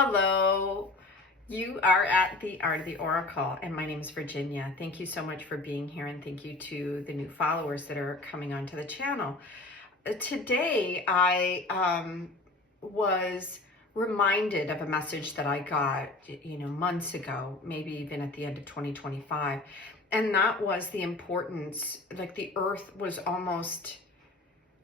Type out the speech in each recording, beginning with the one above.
Hello, you are at the Art of the Oracle, and my name is Virginia. Thank you so much for being here, and thank you to the new followers that are coming onto the channel. Today, I was reminded of a message that I got, months ago, maybe even at the end of 2025, and that was the importance, like the earth was almost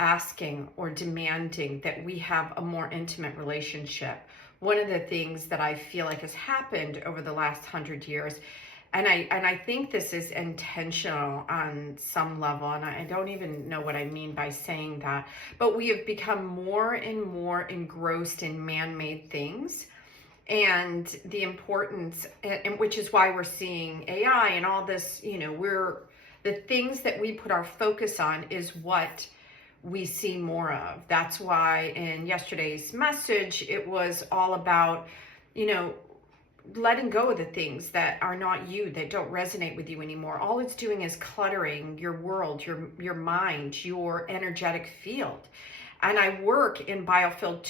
asking or demanding that we have a more intimate relationship. One of the things that I feel like has happened over the last 100 years, and I think this is intentional on some level, and I don't even know what I mean by saying that, but we have become more and more engrossed in man-made things, and the importance, and which is why we're seeing AI and all this, the things that we put our focus on is what we see more of. That's why in yesterday's message, it was all about, letting go of the things that are not you, that don't resonate with you anymore. All it's doing is cluttering your world, your mind, your energetic field. And I work in biofield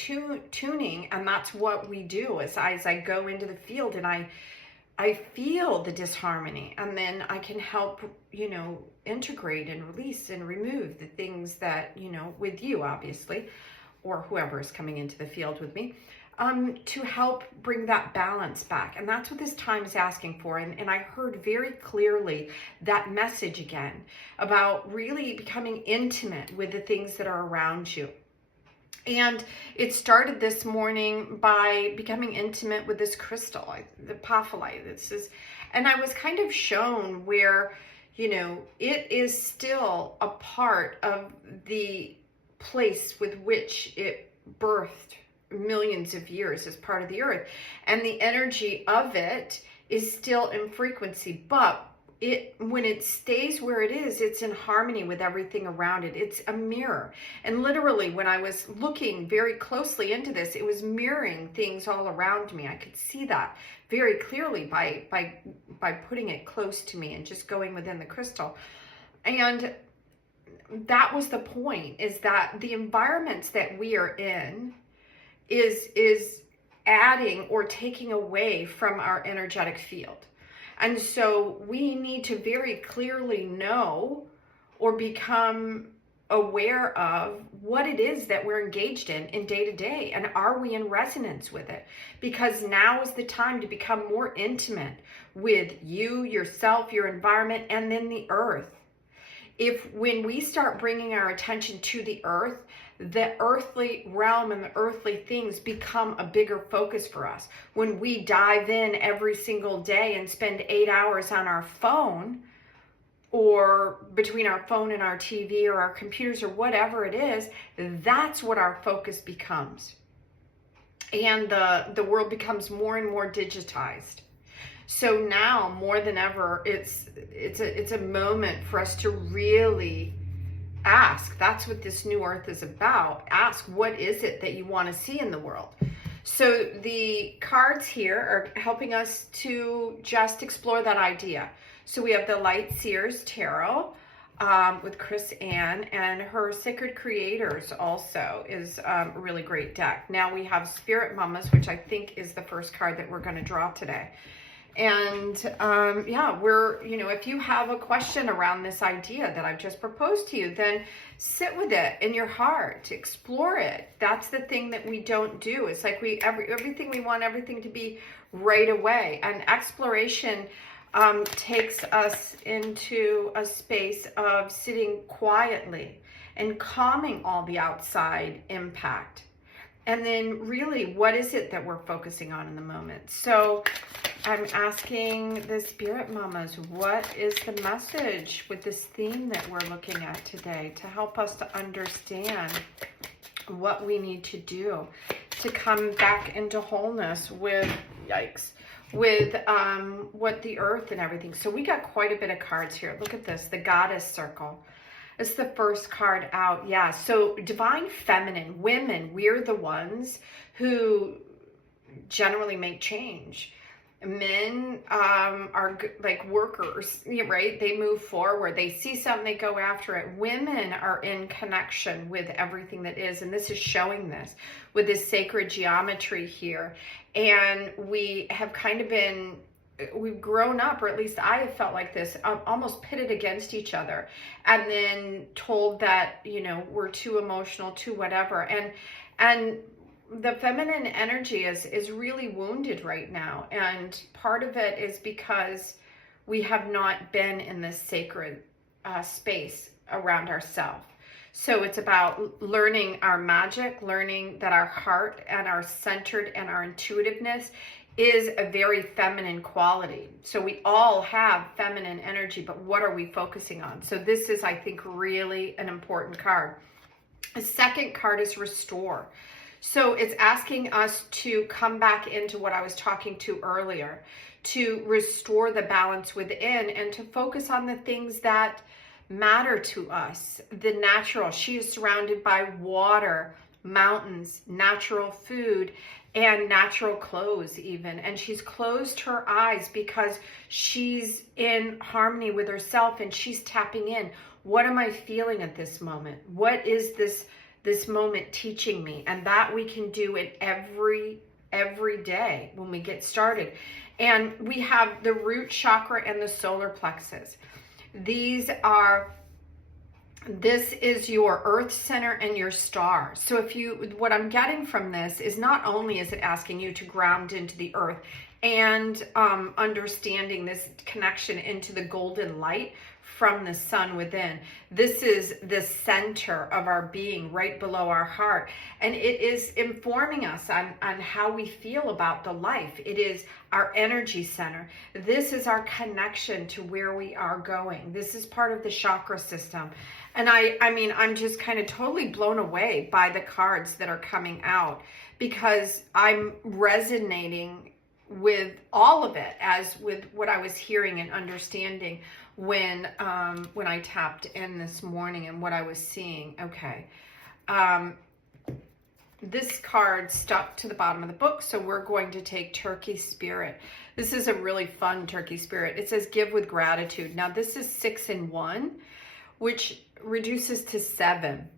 tuning, and that's what we do as I go into the field and I feel the disharmony, and then I can help, integrate and release and remove the things that, with you, obviously, or whoever is coming into the field with me, to help bring that balance back. And that's what this time is asking for. And I heard very clearly that message again about really becoming intimate with the things that are around you. And it started this morning by becoming intimate with this crystal, the apophyllite. And I was kind of shown where, it is still a part of the place with which it birthed millions of years as part of the earth. And the energy of it is still in frequency, but when it stays where it is, it's in harmony with everything around it. It's a mirror. And literally, when I was looking very closely into this, it was mirroring things all around me. I could see that very clearly by putting it close to me and just going within the crystal. And that was the point, is that the environments that we are in is adding or taking away from our energetic field. And so we need to very clearly know or become aware of what it is that we're engaged in day to day. And are we in resonance with it? Because now is the time to become more intimate with you, yourself, your environment, and then the earth. When we start bringing our attention to the earth, the earthly realm and the earthly things become a bigger focus for us. When we dive in every single day and spend 8 hours on our phone, or between our phone and our TV or our computers or whatever it is, that's what our focus becomes. And the world becomes more and more digitized. So now more than ever, it's a moment for us to really ask. That's what this new earth is about. Ask, what is it that you want to see in the world? So the cards here are helping us to just explore that idea. So we have the Light Seers Tarot with Chris Ann, and her Sacred Creators also is a really great deck. Now we have Spirit Mamas, which I think is the first card that we're going to draw today. And if you have a question around this idea that I've just proposed to you, then sit with it in your heart, explore it. That's the thing that we don't do. It's like everything we want everything to be right away. And exploration takes us into a space of sitting quietly and calming all the outside impact. And then really, what is it that we're focusing on in the moment? So I'm asking the Spirit Mamas, what is the message with this theme that we're looking at today to help us to understand what we need to do to come back into wholeness with, with what the earth and everything. So we got quite a bit of cards here. Look at this, the Goddess Circle. It's the first card out. Yeah, so divine feminine, women, we're the ones who generally make change. Men are like workers, right? They move forward. They see something, they go after it. Women are in connection with everything that is, and this is showing this with this sacred geometry here. And we have kind of been, we've grown up, or at least I have felt like this, almost pitted against each other, and then told that, we're too emotional, too whatever. And the feminine energy is really wounded right now. And part of it is because we have not been in this sacred space around ourselves. So it's about learning our magic, learning that our heart and our centered and our intuitiveness is a very feminine quality. So we all have feminine energy, but what are we focusing on? So this is, I think, really an important card. The second card is Restore. So it's asking us to come back into what I was talking to earlier, to restore the balance within and to focus on the things that matter to us. The natural. She is surrounded by water, mountains, natural food, and natural clothes even. And she's closed her eyes because she's in harmony with herself and she's tapping in. What am I feeling at this moment? What is this moment teaching me? And that we can do it every day when we get started. And we have the root chakra and the solar plexus. This is your earth center and your star. So what I'm getting from this is not only is it asking you to ground into the earth and understanding this connection into the golden light from the sun within. This is the center of our being, right below our heart. And it is informing us on how we feel about the life. It is our energy center. This is our connection to where we are going. This is part of the chakra system. And I'm just kind of totally blown away by the cards that are coming out, because I'm resonating with all of it as with what I was hearing and understanding when I tapped in this morning and what I was seeing. Okay. This card stuck to the bottom of the book, so we're going to take Turkey Spirit. This is a really fun Turkey Spirit. It says give with gratitude. Now this is 6 in 1, which reduces to 7.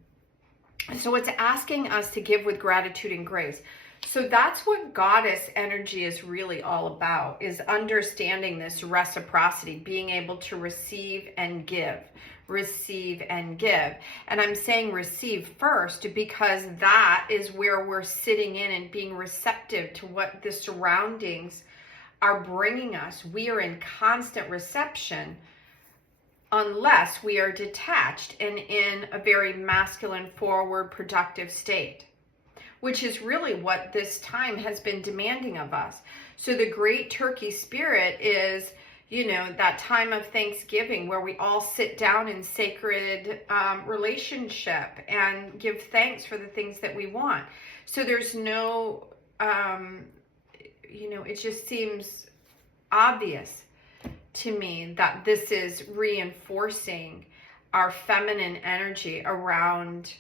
So it's asking us to give with gratitude and grace. So that's what goddess energy is really all about, is understanding this reciprocity, being able to receive and give, receive and give. And I'm saying receive first because that is where we're sitting in and being receptive to what the surroundings are bringing us. We are in constant reception unless we are detached and in a very masculine, forward, productive state, which is really what this time has been demanding of us. So the great Turkey Spirit is, that time of Thanksgiving where we all sit down in sacred relationship and give thanks for the things that we want. So there's no, it just seems obvious to me that this is reinforcing our feminine energy around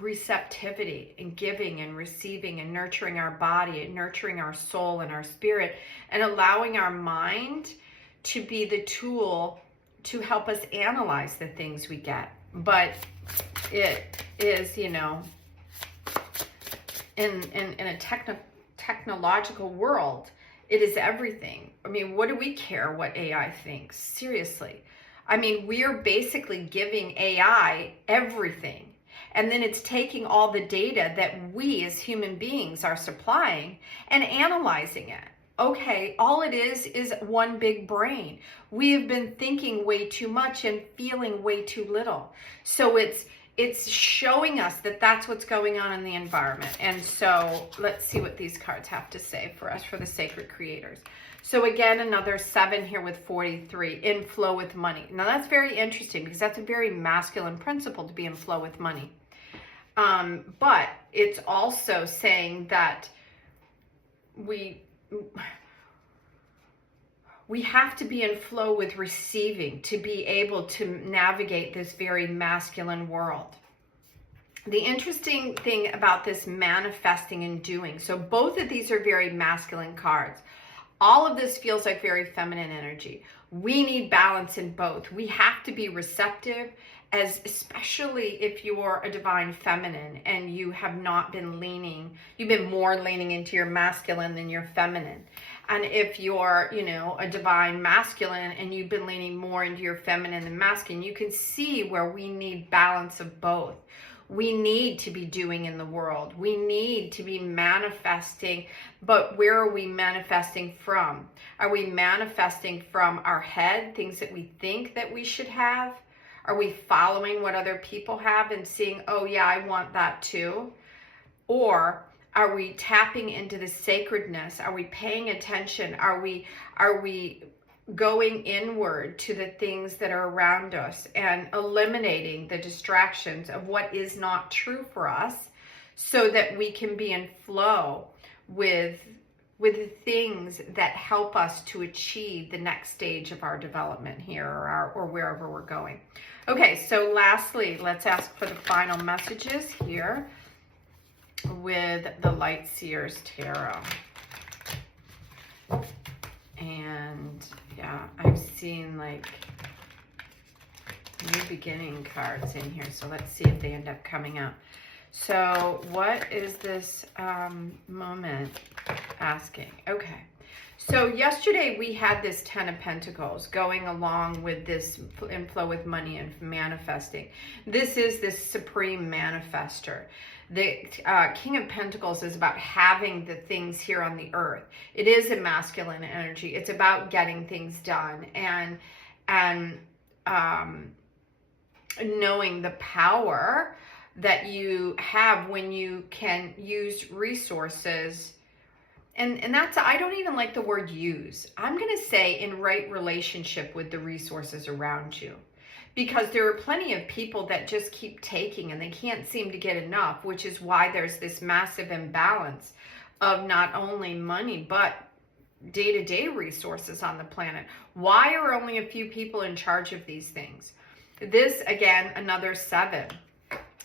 receptivity and giving and receiving and nurturing our body and nurturing our soul and our spirit, and allowing our mind to be the tool to help us analyze the things we get. But it is, in a technological world, it is everything. I mean, what do we care what AI thinks? Seriously. I mean, we're basically giving AI everything. And then it's taking all the data that we as human beings are supplying and analyzing it. Okay, all it is one big brain. We have been thinking way too much and feeling way too little. So it's showing us that that's what's going on in the environment. And so let's see what these cards have to say for us, for the sacred creators. So again, another 7 here with 43, in flow with money. Now that's very interesting because that's a very masculine principle, to be in flow with money. But it's also saying that we have to be in flow with receiving to be able to navigate this very masculine world. The interesting thing about this manifesting and doing, so both of these are very masculine cards. All of this feels like very feminine energy. We need balance in both. We have to be receptive, as especially if you're a divine feminine and you have not been leaning, you've been more leaning into your masculine than your feminine. And if you're, a divine masculine and you've been leaning more into your feminine than masculine, you can see where we need balance of both. We need to be doing in the world. We need to be manifesting, but where are we manifesting from? Are we manifesting from our head, things that we think that we should have? Are we following what other people have and seeing, oh yeah, I want that too? Or are we tapping into the sacredness? Are we paying attention? Are we going inward to the things that are around us and eliminating the distractions of what is not true for us so that we can be in flow with the things that help us to achieve the next stage of our development here or wherever we're going. Okay, so lastly, let's ask for the final messages here with the Light Seers Tarot. And yeah, I've seen like new beginning cards in here. So let's see if they end up coming out. So what is this moment asking? Okay. So yesterday we had this 10 of Pentacles going along with this inflow with money and manifesting. This is this supreme manifester. The King of Pentacles is about having the things here on the earth. It is a masculine energy. It's about getting things done and knowing the power that you have when you can use resources. And that's, I don't even like the word use. I'm going to say in right relationship with the resources around you. Because there are plenty of people that just keep taking and they can't seem to get enough, which is why there's this massive imbalance of not only money, but day-to-day resources on the planet. Why are only a few people in charge of these things? This, again, another 7.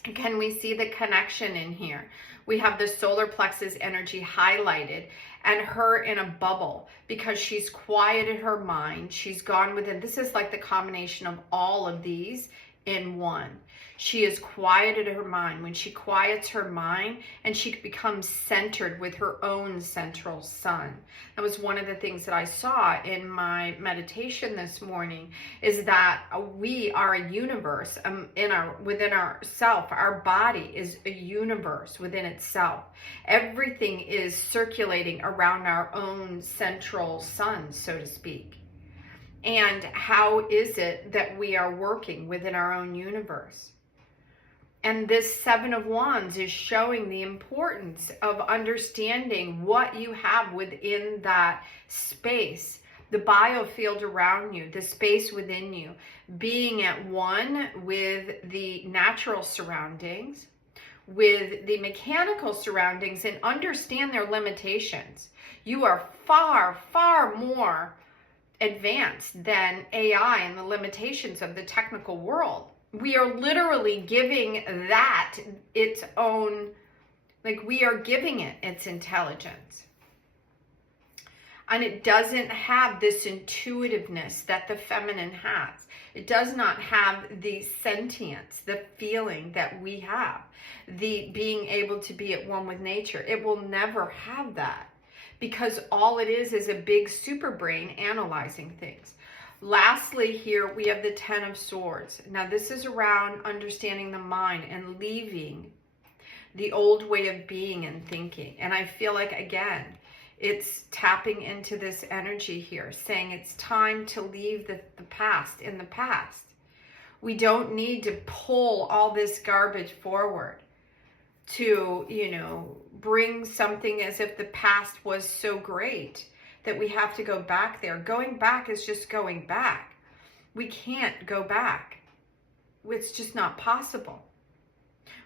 Can we see the connection in here? We have the solar plexus energy highlighted and her in a bubble because she's quieted her mind. She's gone within. This is like the combination of all of these in one. She has quieted her mind. When she quiets her mind and she becomes centered with her own central sun. That was one of the things that I saw in my meditation this morning, is that we are a universe within ourself. Our body is a universe within itself. Everything is circulating around our own central sun, so to speak. And how is it that we are working within our own universe? And this 7 of Wands is showing the importance of understanding what you have within that space, the biofield around you, the space within you, being at one with the natural surroundings, with the mechanical surroundings, and understand their limitations. You are far, far more advanced than AI and the limitations of the technical world. We are literally giving that its own, like we are giving it its intelligence. And it doesn't have this intuitiveness that the feminine has. It does not have the sentience, the feeling that we have, the being able to be at one with nature. It will never have that because all it is a big super brain analyzing things. Lastly, here we have the 10 of Swords. Now this is around understanding the mind and leaving the old way of being and thinking. And I feel like, again, it's tapping into this energy here, saying it's time to leave the past in the past. We don't need to pull all this garbage forward to, bring something as if the past was so great that we have to go back there. Going back is just going back. We can't go back. It's just not possible.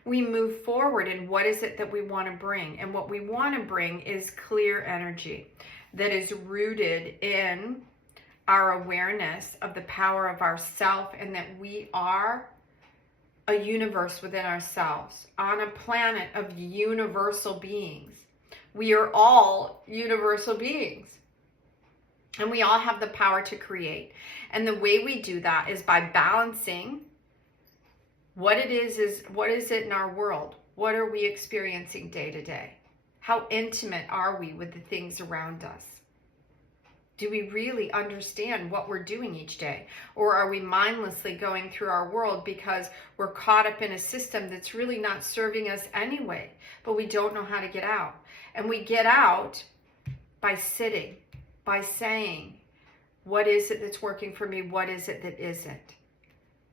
We move forward, and what is it that we want to bring? And what we want to bring is clear energy that is rooted in our awareness of the power of ourself, and that we are a universe within ourselves, on a planet of universal beings. We are all universal beings. And we all have the power to create. And the way we do that is by balancing what it is what is it in our world? What are we experiencing day to day? How intimate are we with the things around us? Do we really understand what we're doing each day? Or are we mindlessly going through our world because we're caught up in a system that's really not serving us anyway, but we don't know how to get out? And we get out by sitting, by saying, what is it that's working for me? What is it that isn't?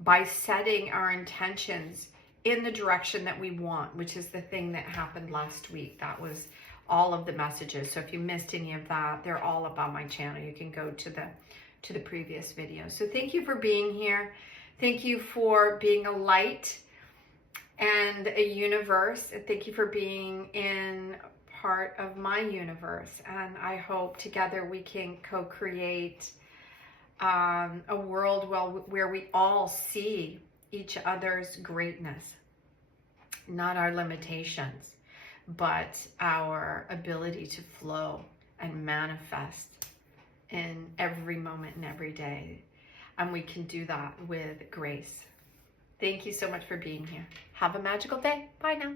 By setting our intentions in the direction that we want, which is the thing that happened last week. That was all of the messages. So if you missed any of that, they're all up on my channel. You can go to the previous video. So thank you for being here. Thank you for being a light and a universe. And thank you for being in part of my universe. And I hope together we can co-create a world where we all see each other's greatness, not our limitations, but our ability to flow and manifest in every moment and every day. And we can do that with grace. Thank you so much for being here. Have a magical day. Bye now.